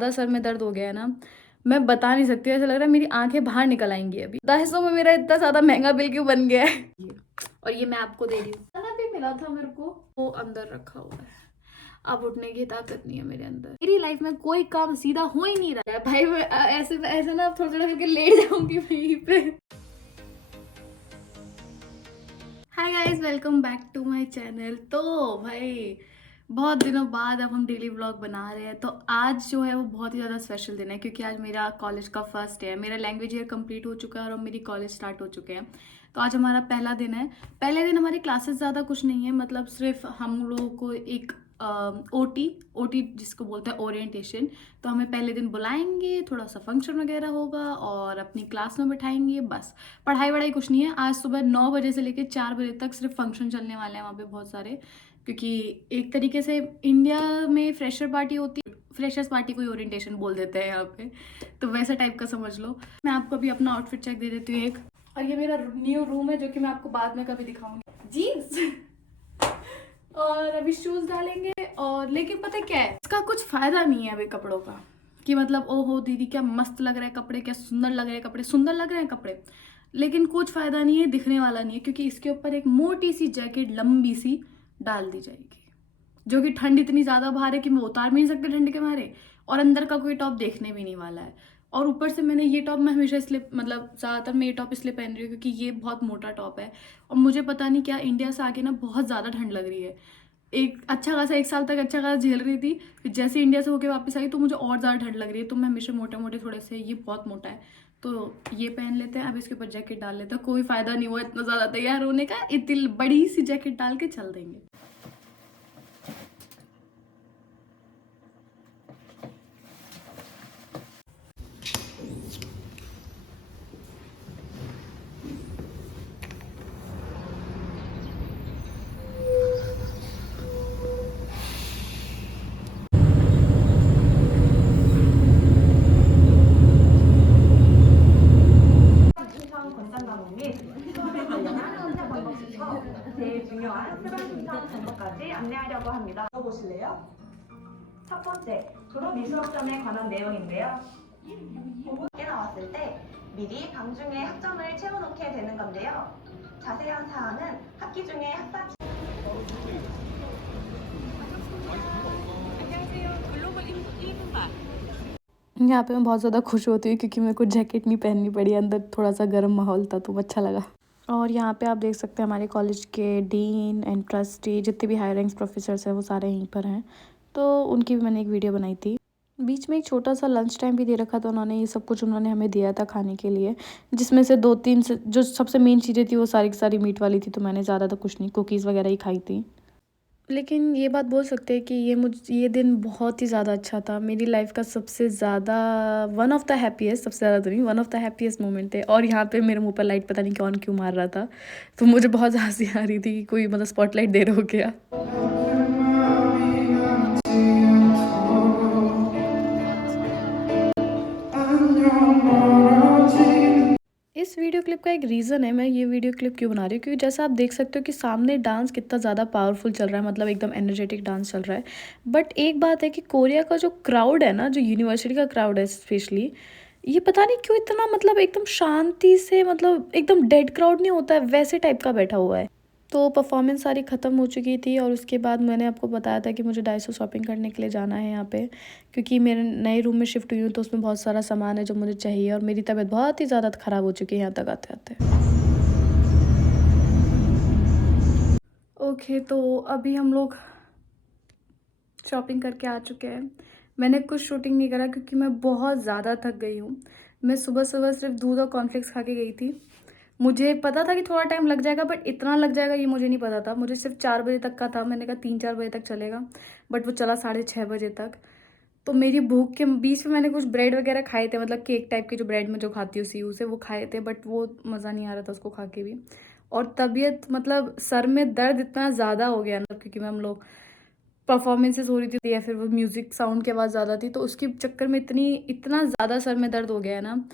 ज़्यादा सर में दर्द हो गया है ना, मैं बता नहीं सकती। ऐसा लग रहा है मेरी आंखें बाहर निकल आएंगी अभी। 250 में मेरा इतना ज़्यादा महंगा बिल क्यों बन गया है। और ये मैं आपको दे रही हूँ। खाना भी मिला था मेरे को, वो अंदर रखा हुआ है। अब उठने की ताकत नहीं है मेरे अंदर। मेरी लाइफ में कोई काम सीधा हो ही नहीं रहा है भाई। मैं ऐसे ऐसे ना थोड़ा थोड़ा करके लेट जाऊंगी वहीं पे। Hi guys, welcome back to my channel. तो भाई बहुत दिनों बाद अब हम डेली व्लॉग बना रहे हैं। तो आज जो है वो बहुत ही ज़्यादा स्पेशल दिन है, क्योंकि आज मेरा कॉलेज का फर्स्ट डे है। मेरा लैंग्वेज ईयर कंप्लीट हो चुका है और अब मेरी कॉलेज स्टार्ट हो चुके हैं। तो आज हमारा पहला दिन है। पहले दिन हमारी क्लासेस ज़्यादा कुछ नहीं है, मतलब सिर्फ हम लोगों को एक ओटी ओटी जिसको बोलते हैं ओरिएंटेशन। तो हमें पहले दिन बुलाएंगे, थोड़ा सा फंक्शन वगैरह होगा और अपनी क्लास में बिठाएंगे। बस पढ़ाई वढ़ाई कुछ नहीं है। आज सुबह 9 बजे से लेकर 4 बजे तक सिर्फ फंक्शन चलने वाले हैं वहाँ पे बहुत सारे, क्योंकि एक तरीके से इंडिया में फ्रेशर पार्टी होती है, फ्रेशर्स पार्टी को ओरिएंटेशन बोल देते हैं यहाँ पे। तो वैसा टाइप का समझ लो। मैं आपको अभी अपना आउटफिट चेक दे देती हूँ एक। और ये मेरा न्यू रूम है जो कि मैं आपको बाद में कभी दिखाऊंगी। जीन्स और अभी शूज डालेंगे। और लेकिन पता है क्या है, इसका कुछ फायदा नहीं है अभी कपड़ों का, कि मतलब ओहो दीदी क्या मस्त लग रहे हैं कपड़े, क्या सुंदर लग रहे हैं कपड़े, सुंदर लग रहे हैं कपड़े, लेकिन कुछ फायदा नहीं है, दिखने वाला नहीं है, क्योंकि इसके ऊपर एक मोटी सी जैकेट लंबी सी डाल दी जाएगी, जो कि ठंड इतनी ज्यादा बाहर है कि मैं उतार भी नहीं सकती ठंड के मारे, और अंदर का कोई टॉप देखने भी नहीं वाला है। और ऊपर से मैंने ये टॉप, मैं हमेशा इसलिए मतलब ज़्यादातर मैं ये टॉप इसलिए पहन रही हूँ क्योंकि ये बहुत मोटा टॉप है। और मुझे पता नहीं क्या इंडिया से आके ना बहुत ज़्यादा ठंड लग रही है। एक अच्छा खासा 1 साल तक अच्छा खासा झेल रही थी, फिर जैसे इंडिया से होके वापस आई तो मुझे और ज़्यादा ठंड लग रही है। तो मैं हमेशा मोटे मोटे थोड़े से, ये बहुत मोटा है तो ये पहन लेते हैं। अब इसके ऊपर जैकेट डाल लेते हैं, कोई फ़ायदा नहीं हुआ इतना ज़्यादा तैयार होने का, इतनी बड़ी सी जैकेट डाल के चल देंगे। 신청 건강과목 및 수업에 관련한 신청 방법부터 제일 중요한 수강 신청 정보까지 안내하려고 합니다. 들어보실래요? 첫 번째, 졸업 미수학점에 관한 내용인데요. 보고에 나왔을 때 미리 방중에 학점을 채워놓게 되는 건데요. 자세한 사항은 학기 중에 학사 यहाँ पे मैं बहुत ज़्यादा खुश होती हूँ क्योंकि मेरे को जैकेट नहीं पहननी पड़ी, अंदर थोड़ा सा गर्म माहौल था तो अच्छा लगा। और यहाँ पे आप देख सकते हैं हमारे कॉलेज के डीन एंड ट्रस्टी, जितने भी हाई रैंक्स प्रोफेसर्स हैं वो सारे यहीं पर हैं। तो उनकी भी मैंने एक वीडियो बनाई थी। बीच में एक छोटा सा लंच टाइम भी दे रखा था उन्होंने, ये सब कुछ उन्होंने हमें दिया था खाने के लिए, जिसमें से 2-3 जो सबसे मेन चीज़ें थी वो सारी की सारी मीट वाली थी। तो मैंने ज़्यादा तो कुछ नहीं, कुकीज़ वगैरह ही खाई थी। लेकिन ये बात बोल सकते हैं कि ये दिन बहुत ही ज़्यादा अच्छा था। मेरी लाइफ का सबसे ज़्यादा वन ऑफ द हैप्पीएस्ट, सबसे ज़्यादा तो नहीं, one of the happiest moment है। और यहाँ पे मेरे मुंह पर लाइट पता नहीं कौन क्यों मार रहा था, तो मुझे बहुत हंसी आ रही थी कि कोई मतलब स्पॉटलाइट दे रहा हो क्या। इस वीडियो क्लिप का एक रीज़न है, मैं ये वीडियो क्लिप क्यों बना रही हूँ, क्योंकि जैसा आप देख सकते हो कि सामने डांस कितना ज़्यादा पावरफुल चल रहा है, मतलब एकदम एनर्जेटिक डांस चल रहा है। बट एक बात है कि कोरिया का जो क्राउड है ना, जो यूनिवर्सिटी का क्राउड है स्पेशली, ये पता नहीं क्यों इतना मतलब एकदम शांति से, मतलब एकदम डेड क्राउड नहीं होता है वैसे टाइप का बैठा हुआ है। तो परफॉर्मेंस सारी ख़त्म हो चुकी थी और उसके बाद मैंने आपको बताया था कि मुझे डाइसो शॉपिंग करने के लिए जाना है यहाँ पे, क्योंकि मेरे नए रूम में शिफ्ट हुई हूँ तो उसमें बहुत सारा सामान है जो मुझे चाहिए, और मेरी तबीयत बहुत ही ज़्यादा ख़राब हो चुकी है यहाँ तक आते आते। ओके, तो अभी हम लोग शॉपिंग करके आ चुके हैं। मैंने कुछ शूटिंग नहीं करा क्योंकि मैं बहुत ज़्यादा थक गई हूँ। मैं सुबह सुबह सिर्फ दूध और कॉर्नफ्लेक्स खा के गई थी। मुझे पता था कि थोड़ा टाइम लग जाएगा, बट इतना लग जाएगा ये मुझे नहीं पता था। मुझे सिर्फ 4 बजे तक का था, मैंने कहा 3-4 बजे तक चलेगा, बट वो चला 6:30 बजे तक। तो मेरी भूख के बीच में मैंने कुछ ब्रेड वगैरह खाए थे, मतलब केक टाइप के जो ब्रेड में जो खाती हूँ सीयू से, वो खाए थे, बट वो मज़ा नहीं आ रहा था उसको खा के भी। और तबीयत मतलब सर में दर्द इतना ज़्यादा हो गया ना, क्योंकि मैं हम लोग परफॉर्मेंसेस हो रही थी या फिर वो म्यूज़िक साउंड की आवाज़ ज़्यादा थी, तो उसके चक्कर में इतना ज़्यादा सर में दर्द हो गया है ना,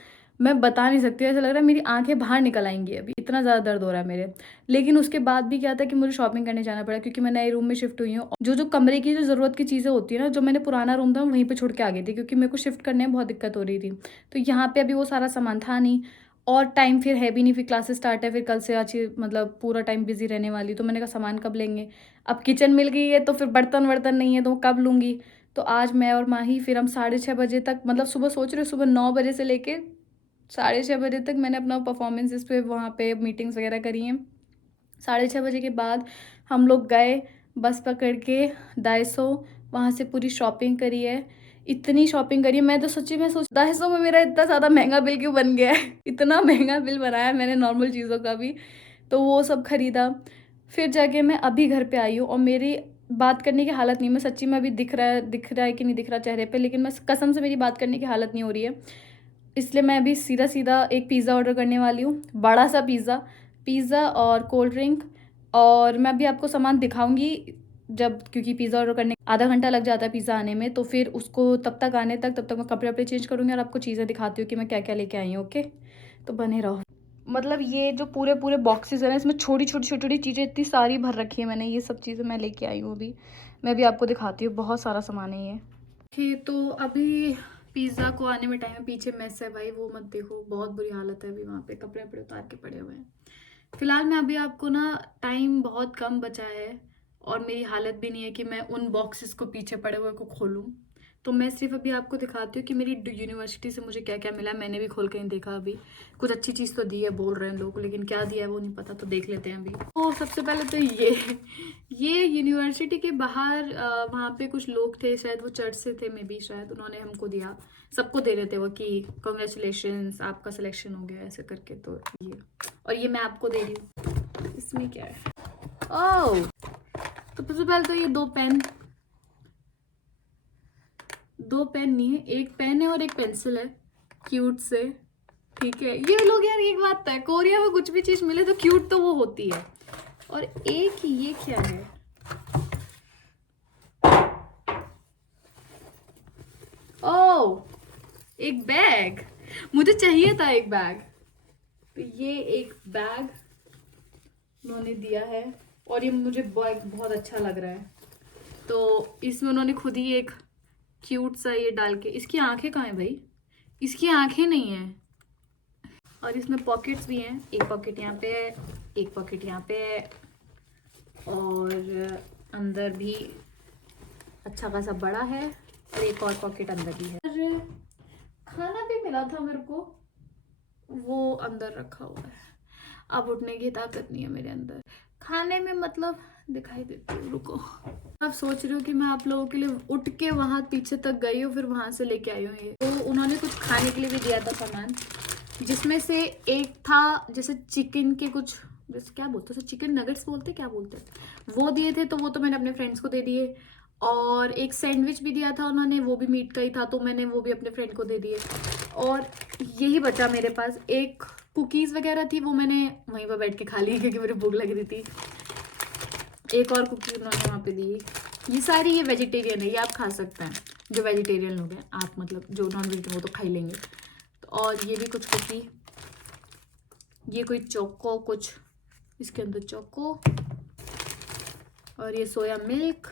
मैं बता नहीं सकती, ऐसा लग रहा है मेरी आंखें बाहर निकल आएंगी अभी, इतना ज़्यादा दर्द हो रहा है मेरे। लेकिन उसके बाद भी क्या था कि मुझे शॉपिंग करने जाना पड़ा, क्योंकि मैं नए रूम में शिफ्ट हुई हूँ। जो जो कमरे की जो ज़रूरत की चीज़ें होती है ना, जो मैंने पुराना रूम था वहीं पर छोड़ के आ गई थी, क्योंकि मेरे को शिफ्ट करने में बहुत दिक्कत हो रही थी। तो यहाँ पर अभी वो सारा सामान था नहीं, और टाइम फिर है भी नहीं, फिर क्लासेस स्टार्ट है, फिर कल से आज मतलब पूरा टाइम बिजी रहने वाली। तो मैंने कहा सामान कब लेंगे, अब किचन मिल गई है तो फिर बर्तन वर्तन नहीं है तो कब लूँगी। तो आज मैं और माही फिर हम 6:30 बजे तक, मतलब सुबह सोच रहे सुबह 9 बजे से लेके 6:30 बजे तक मैंने अपना परफॉर्मेंस इस पे वहाँ पे मीटिंग्स वगैरह करी हैं। 6:30 बजे के बाद हम लोग गए बस पकड़ के दायसो, वहाँ से पूरी शॉपिंग करी है। इतनी शॉपिंग करी है, मैं तो सच्ची में सोच दायसो में मेरा इतना ज़्यादा महंगा बिल क्यों बन गया है इतना महंगा बिल बनाया मैंने नॉर्मल चीज़ों का भी। तो वो सब खरीदा, फिर जाके मैं अभी घर पे आई हूँ, और मेरी बात करने की हालत नहीं, मैं सच्ची में अभी दिख रहा है कि नहीं दिख रहा चेहरे पे, लेकिन मैं कसम से मेरी बात करने की हालत नहीं हो रही है। इसलिए मैं अभी सीधा सीधा एक पिज़्ज़ा ऑर्डर करने वाली हूँ, बड़ा सा पिज़्ज़ा और कोल्ड ड्रिंक। और मैं अभी आपको सामान दिखाऊंगी जब, क्योंकि पिज़्ज़ा ऑर्डर करने आधा घंटा लग जाता है पिज़्ज़ा आने में, तो फिर उसको तब तक आने तक, तब तक मैं कपड़े वपड़े चेंज करूँगी और आपको चीज़ें दिखाती हूँ कि मैं क्या क्या लेके आई हूँ। ओके, तो बने रहो। मतलब ये जो पूरे पूरे बॉक्सेस है ना, इसमें छोटी छोटी छोटी छोटी चीज़ें इतनी सारी भर रखी है मैंने, ये सब चीज़ें मैं लेके आई हूँ अभी। मैं भी आपको दिखाती हूँ, बहुत सारा सामान है ये। ठीक, तो अभी पिज़्ज़ा को आने में टाइम है, पीछे मेस है भाई, वो मत देखो, बहुत बुरी हालत है अभी वहाँ पे, कपड़े वपड़े उतार के पड़े हुए हैं। फिलहाल मैं अभी आपको ना, टाइम बहुत कम बचा है और मेरी हालत भी नहीं है कि मैं उन बॉक्सेस को पीछे पड़े हुए को खोलूँ। तो मैं सिर्फ अभी आपको दिखाती हूँ कि मेरी यूनिवर्सिटी से मुझे क्या क्या मिला। मैंने भी खोल के नहीं देखा अभी, कुछ अच्छी चीज़ तो दी है बोल रहे हैं लोग, लेकिन क्या दिया है वो नहीं पता, तो देख लेते हैं अभी। तो सबसे पहले तो ये यूनिवर्सिटी के बाहर वहाँ पे कुछ लोग थे, शायद वो चर्च से थे, मे बी शायद उन्होंने हमको दिया, सबको दे रहे थे वो कि कॉन्ग्रेचुलेशंस आपका सिलेक्शन हो गया ऐसे करके। तो ये, और ये मैं आपको दे रही हूँ, इसमें क्या है। ओह, तो सबसे पहले तो ये दो पेन नहीं है, एक पेन है और एक पेंसिल है, क्यूट से। ठीक है, ये लोग यार एक बात है, कोरिया में कुछ भी चीज मिले तो क्यूट तो वो होती है। और एक ये क्या है, ओह एक बैग, मुझे चाहिए था एक बैग। तो ये एक बैग उन्होंने दिया है, और ये मुझे बहुत अच्छा लग रहा है। तो इसमें उन्होंने खुद ही एक क्यूट सा ये डाल के, इसकी आंखें कहाँ है भाई, इसकी आंखें नहीं है। और इसमें पॉकेट्स भी हैं, एक पॉकेट यहाँ पे है, एक पॉकेट यहाँ पे है, और अंदर भी अच्छा खासा बड़ा है, और एक और पॉकेट अंदर भी है। और खाना भी मिला था मेरे को, वो अंदर रखा हुआ है। अब उठने की ताकत नहीं है मेरे अंदर, खाने में मतलब दिखाई देती हूँ, रुको। आप सोच रही हो कि मैं आप लोगों के लिए उठ के वहां पीछे तक गई हूँ, फिर वहां से लेके आई हूँ ये। तो उन्होंने कुछ खाने के लिए भी दिया था सामान, जिसमें से एक था जैसे चिकन के कुछ, जैसे क्या बोलते हैं, चिकन नगेट्स बोलते क्या बोलते हैं, वो दिए थे, तो वो तो मैंने अपने फ्रेंड्स को दे दिए। और एक सैंडविच भी दिया था उन्होंने, वो भी मीट का ही था, तो मैंने वो भी अपने फ्रेंड को दे दिए। और यही बचा मेरे पास, एक कुकीज़ वगैरह थी, वो मैंने वहीं पर बैठ के खा ली क्योंकि मेरी भूख लग रही थी। एक और कुकी उन्होंने वहाँ पे दी। ये सारी ये वेजिटेरियन है, ये आप खा सकते हैं, जो वेजिटेरियन लोग हैं आप, मतलब जो नॉन वेजिटेरियन वो तो खा ही लेंगे। तो और ये भी कुछ कुकी, ये कोई चोको कुछ, इसके अंदर चोको, और ये सोया मिल्क,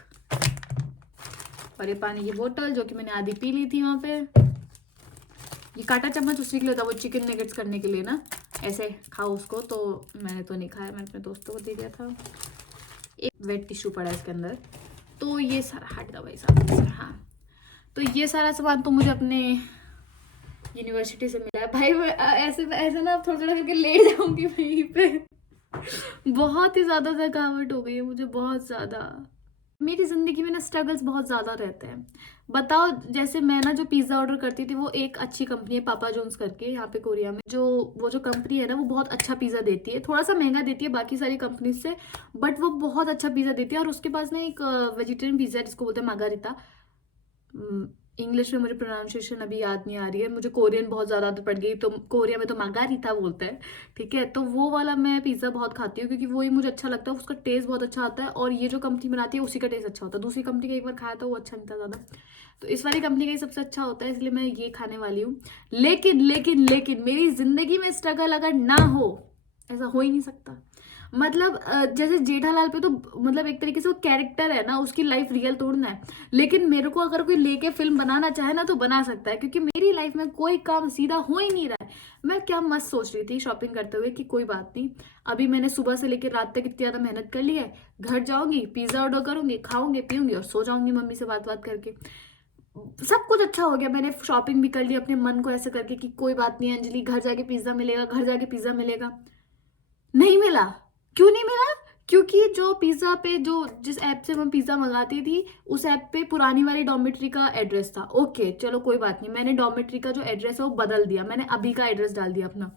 और ये पानी की बोतल जो कि मैंने आधी पी ली थी वहाँ पे। ये काटा चम्मच उसी के लिए था, वो चिकन नगेट्स करने के लिए ना, ऐसे खाओ उसको, तो मैंने तो नहीं खाया, मैंने अपने दोस्तों को दे दिया था। एक वेट टिश्यू पड़ा है इसके अंदर। तो ये सारा हट गया भाई साहब, हाँ। तो ये सारा सामान तो मुझे अपने यूनिवर्सिटी से मिला है भाई। ऐसे ना अब थोड़ा थोड़ा करके लेट जाऊंगी वहीं पे। बहुत ही ज़्यादा थकावट हो गई है मुझे, बहुत ज़्यादा। मेरी ज़िंदगी में ना स्ट्रगल्स बहुत ज़्यादा रहते हैं। बताओ, जैसे मैं ना जो पिज़्ज़ा ऑर्डर करती थी, वो एक अच्छी कंपनी है पापा जॉन्स करके, यहाँ पे कोरिया में, वो जो कंपनी है ना, वो बहुत अच्छा पिज़्ज़ा देती है, थोड़ा सा महंगा देती है बाकी सारी कंपनी से, बट वो बहुत अच्छा पिज़्ज़ा देती है। और उसके पास ना एक वेजिटेरियन पिज़्ज़ा है जिसको बोलते हैं मार्गारिटा, इंग्लिश में मुझे प्रोनाउंसिएशन अभी याद नहीं आ रही है, मुझे कोरियन बहुत ज़्यादा आदत पड़ गई, तो कोरिया में तो मार्गारीता बोलते हैं, ठीक है। तो वो वाला मैं पिज़्ज़ा बहुत खाती हूँ क्योंकि वही मुझे अच्छा लगता है, उसका टेस्ट बहुत अच्छा आता है, और ये जो कंपनी बनाती है उसी का टेस्ट अच्छा होता है। दूसरी कंपनी का एक बार खाया था, वो अच्छा नहीं था ज़्यादा, तो इस वाली कंपनी का ही सबसे अच्छा होता है, इसलिए मैं ये खाने वाली हूँ। लेकिन लेकिन लेकिन मेरी ज़िंदगी में स्ट्रगल अगर ना हो, ऐसा हो ही नहीं सकता। मतलब जैसे जेठालाल पे तो मतलब एक तरीके से वो कैरेक्टर है ना, उसकी लाइफ रियल तोड़ना है, लेकिन मेरे को अगर कोई लेके फिल्म बनाना चाहे ना तो बना सकता है, क्योंकि मेरी लाइफ में कोई काम सीधा हो ही नहीं रहा है। मैं क्या मस्त सोच रही थी शॉपिंग करते हुए कि कोई बात नहीं, अभी मैंने सुबह से लेकर रात तक इतनी ज़्यादा मेहनत कर ली है, घर जाऊंगी, पिज़्ज़ा ऑर्डर करूंगी, खाऊंगी पीऊंगी और सो जाऊंगी मम्मी से बात बात करके। सब कुछ अच्छा हो गया, मैंने शॉपिंग भी कर ली अपने मन को ऐसे करके कि कोई बात नहीं अंजलि, घर जाके पिज़्ज़ा मिलेगा, घर जाके पिज़्ज़ा मिलेगा। नहीं मिला। क्यों नहीं मिला? क्योंकि जो पिज्जा पे जो जिस ऐप से मैं पिज्जा मंगाती थी, उस ऐप पे पुरानी वाली डॉर्मेट्री का एड्रेस था। ओके चलो कोई बात नहीं, मैंने डॉर्मेट्री का जो एड्रेस है वो बदल दिया, मैंने अभी का एड्रेस डाल दिया अपना।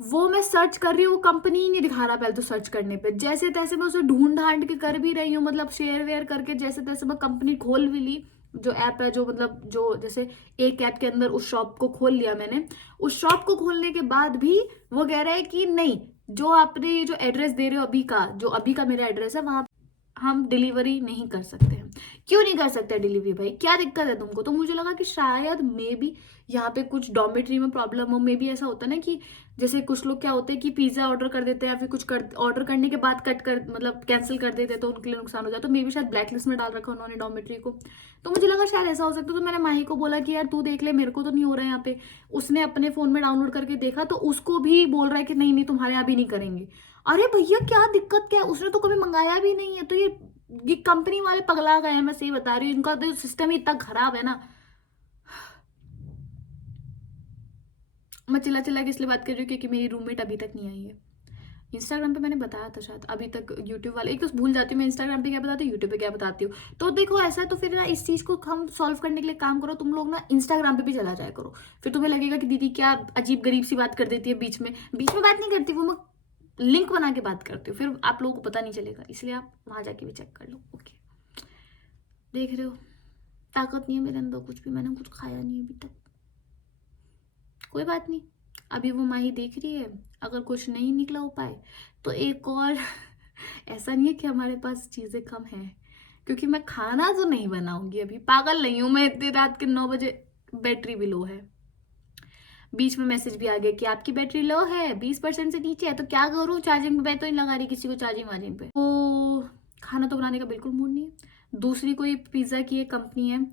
वो मैं सर्च कर रही हूँ, वो कंपनी ही नहीं दिखा रहा पहले तो, सर्च करने पे जैसे तैसे मैं उसे ढूंढ ढांड के कर भी रही हूँ, मतलब शेयर वेयर करके जैसे तैसे मैं कंपनी खोल भी ली, जो ऐप है, जो मतलब जो जैसे एक ऐप के अंदर उस शॉप को खोल लिया मैंने। उस शॉप को खोलने के बाद भी वो कह रहा है कि नहीं, जो आपने ये जो एड्रेस दे रहे हो अभी का, जो अभी का मेरा एड्रेस है, वहां हम डिलीवरी नहीं कर सकते हैं। क्यों नहीं कर सकते डिलीवरी भाई, क्या दिक्कत है तुमको? तो मुझे लगा कि शायद मे बी यहाँ पे कुछ डॉर्मेट्री में प्रॉब्लम हो, मे बी ऐसा होता है ना कि जैसे कुछ लोग क्या होते हैं कि पिज्जा ऑर्डर कर देते हैं या फिर कुछ कर ऑर्डर करने के बाद कट कर मतलब कैंसिल कर देते हैं, तो उनके लिए नुकसान हो जाए, तो मे बी शायद ब्लैक लिस्ट में डाल रखा उन्होंने डॉर्मेट्री को। तो मुझे लगा शायद ऐसा हो सकता है, तो मैंने माही को बोला कि यार तू देख ले, मेरे को तो नहीं हो रहा है यहाँ पे। उसने अपने फोन में डाउनलोड करके देखा, तो उसको भी बोल रहा है कि नहीं नहीं तुम्हारे यहाँ भी नहीं करेंगे। अरे भैया क्या दिक्कत क्या है, उसने तो कभी मंगाया भी नहीं है, तो ये कंपनी वाले पगला गए हैं, मैं सही बता रही हूँ, इनका तो सिस्टम ही इतना खराब है ना। मैं चिल्ला चिल्ला के इसलिए बात कर रही हूँ क्योंकि मेरी रूममेट अभी तक नहीं आई है। इंस्टाग्राम पे मैंने बताया था शायद, अभी तक यूट्यूब वाले, एक तो भूल जाती हूँ मैं इंस्टाग्राम पे क्या बताती हूँ, यूट्यूब पे क्या बताती हूँ। तो देखो ऐसा है, तो फिर ना इस चीज़ को हम सॉल्व करने के लिए काम करो, तुम लोग ना इंस्टाग्राम पे भी चला जाया करो। फिर तुम्हें लगेगा कि दीदी क्या अजीब गरीब सी बात कर देती है, बीच में बात नहीं करती वो, मैं लिंक बना के बात करती हूँ, फिर आप लोगों को पता नहीं चलेगा, इसलिए आप वहाँ जाके भी चेक कर लो। ओके, देख रहे हो ताकत नहीं है मेरे अंदर कुछ भी, मैंने कुछ खाया नहीं अभी तक। कोई बात नहीं, अभी वो माही देख रही है, अगर कुछ नहीं निकला उपाय तो एक और ऐसा नहीं है कि हमारे पास चीज़ें कम हैं, क्योंकि मैं खाना तो नहीं बनाऊंगी अभी, पागल नहीं हूं मैं, इतनी रात के 9 बजे। बैटरी भी लो है, बीच में मैसेज भी आ गया कि आपकी बैटरी लो है, 20% से नीचे है, तो क्या करूँ, चार्जिंग पे मैं तो नहीं लगा रही किसी को चार्जिंग वार्जिंग पे। तो खाना तो बनाने का बिल्कुल मूड नहीं है। दूसरी कोई पिज्ज़ा की एक कंपनी है,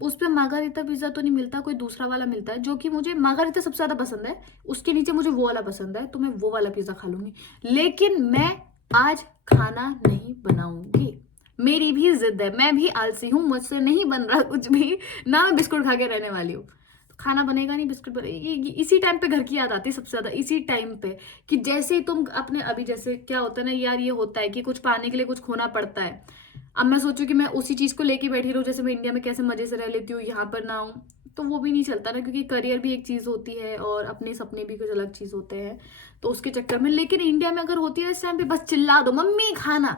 उस पर मार्गारीता पिज्ज़ा तो नहीं मिलता, कोई दूसरा वाला मिलता है, जो कि मुझे मार्गारीता सबसे ज़्यादा पसंद है, उसके नीचे मुझे वो वाला पसंद है, तो मैं वो वाला पिज़्ज़ा खा लूंगी। लेकिन मैं आज खाना नहीं बनाऊंगी, मेरी भी जिद है, मैं भी आलसी हूँ, मुझसे नहीं बन रहा कुछ भी, ना मैं बिस्कुट खा के रहने वाली हूँ। खाना बनेगा नहीं, बिस्कुट बनेगी, इसी टाइम पे घर की याद आती है सबसे ज्यादा, इसी टाइम पे कि जैसे ही तुम अपने, अभी जैसे क्या होता है ना यार, ये होता है कि कुछ पाने के लिए कुछ खोना पड़ता है। अब मैं सोचूं कि मैं उसी चीज को लेके बैठी रहूं, जैसे मैं इंडिया में कैसे मजे से रह लेती हूँ, यहाँ पर ना हूँ, तो वो भी नहीं चलता ना, क्योंकि करियर भी एक चीज होती है और अपने सपने भी कुछ अलग चीज होते हैं, तो उसके चक्कर में। लेकिन इंडिया में अगर होती है इस टाइम पे, बस चिल्ला दो मम्मी खाना,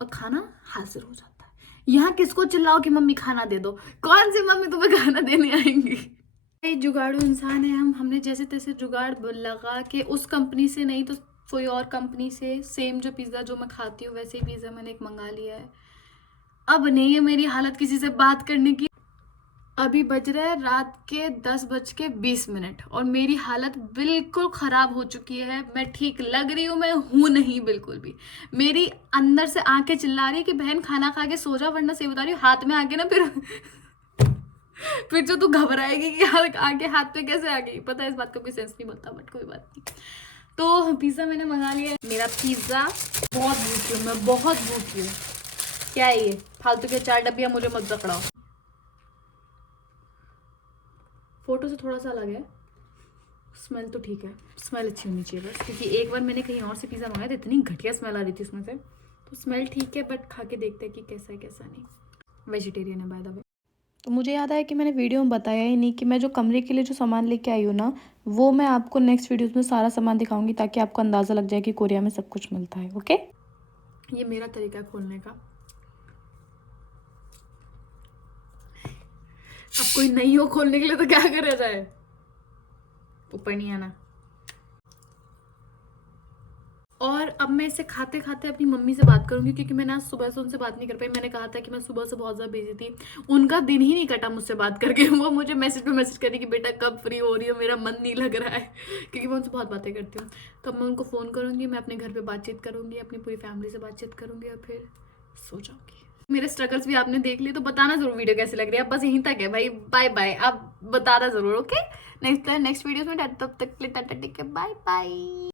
और खाना हाजिर हो जाता है। यहाँ किसको चिल्लाओ कि मम्मी खाना दे दो, कौन सी मम्मी तुम्हें खाना देने आएंगी? जुगाड़ू इंसान है हम, हमने जैसे तैसे जुगाड़ लगा के उस कंपनी से नहीं तो कोई और कंपनी से सेम जो पिज़्ज़ा जो मैं खाती हूँ वैसे ही पिज़्ज़ा मैंने एक मंगा लिया है। अब नहीं है मेरी हालत किसी से बात करने की। अभी बज रहा है रात के 10:20 और मेरी हालत बिल्कुल खराब हो चुकी है, मैं ठीक लग रही हूँ, मैं हूं नहीं बिल्कुल भी। मेरी अंदर से आंखें चिल्ला रही है कि बहन खाना खा के सो जा, वरना सही बता रही हूँ हाथ में आके ना फिर जो तू घबराएगी कि यार आगे हाथ पे कैसे आ गई, पता है इस बात का कोई सेंस नहीं बनता, बट कोई बात नहीं। तो पिज्जा मैंने मंगा लिया है, मेरा पिज्जा, बहुत भूखी हूँ मैं, बहुत भूखी हूँ। क्या है ये फालतू के 4 डब्बियां, मुझे मत जकड़ाओ। फोटो से थोड़ा सा अलग है, स्मेल तो ठीक है, स्मेल अच्छी होनी चाहिए बस, क्योंकि एक बार मैंने कहीं और से पिज्जा मंगाया था, इतनी घटिया स्मेल आ रही थी उसमें से। तो स्मेल ठीक है, बट खा के देखते हैं कि कैसा है कैसा नहीं। वेजिटेरियन है बाय द वे। तो मुझे याद आया कि मैंने वीडियो में बताया ही नहीं कि मैं जो कमरे के लिए जो सामान लेके आई हूँ ना, वो मैं आपको नेक्स्ट वीडियोस में सारा सामान दिखाऊंगी, ताकि आपको अंदाज़ा लग जाए कि कोरिया में सब कुछ मिलता है। ओके, ये मेरा तरीका है खोलने का। अब कोई नहीं हो खोलने के लिए तो क्या करा जाए, ऊपर नहीं आना। और अब मैं इसे खाते खाते अपनी मम्मी से बात करूंगी, क्योंकि मैंने आज सुबह से उनसे बात नहीं कर पाई। मैंने कहा था कि मैं सुबह से बहुत ज़्यादा बिजी थी, उनका दिन ही नहीं कटा मुझसे बात करके। वो मुझे मैसेज पे मैसेज करी कि बेटा कब फ्री हो रही हो, मेरा मन नहीं लग रहा है, क्योंकि मैं उनसे बहुत बातें करती हूँ। तो अब मैं उनको फ़ोन करूँगी, मैं अपने घर पर बातचीत करूँगी, अपनी पूरी फैमिली से बातचीत करूँगी और फिर सो जाऊँगी। मेरे स्ट्रगल्स भी आपने देख लिए, तो बताना जरूर वीडियो कैसी लग रही है। अब बस यहीं तक है भाई, बाय बाय। आप बताना जरूर, ओके। नेक्स्ट वीडियो में, तब तक के लिए tata, take care, bye bye.